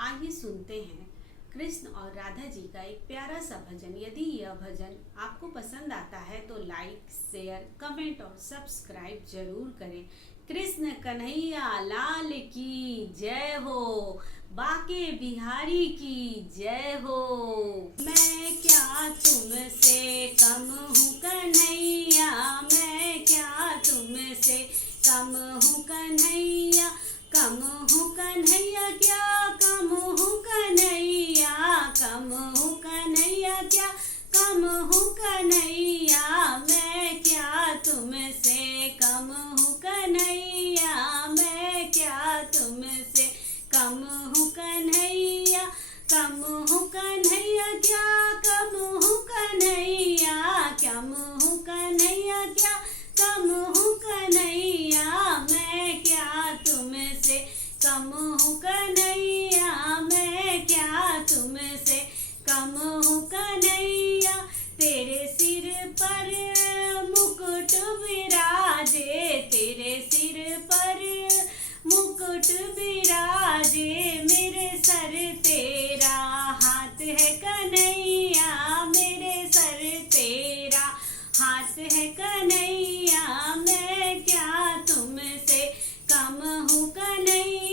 आइए सुनते हैं कृष्ण और राधा जी का एक प्यारा सा भजन। यदि यह भजन आपको पसंद आता है तो लाइक, शेयर, कमेंट और सब्सक्राइब जरूर करें। कृष्ण कन्हैया लाल की जय हो, बाके बिहारी की जय हो। मैं क्या तुमसे कम हूँ कन्हैया, मैं क्या तुमसे कम हूँ कन्हैया, कम हूँ कन्हैया क्या कम हूँ कन्हैया, कम हूँ कन्हैया क्या कम हूँ कन्हैया। मैं क्या तुमसे कम हूँ कन्हैया, मैं क्या तुमसे कम हूँ कन्हैया, कम हूँ कन्हैया क्या कम हूँ कन्हैया, कम हूँ कन्हैया क्या कम हूँ कन्हैया। मैं क्या तुमसे कम हूँ कन्हैया, मैं क्या तुमसे कम हूँ कन्हैया। तेरे सिर पर मुकुट विराजे, तेरे सिर पर मुकुट विराजे, मेरे सर तेरा हाथ है कन्हैया, मेरे सर तेरा हाथ है कन्हैया। मैं क्या तुमसे कम हूँ कन्हैया,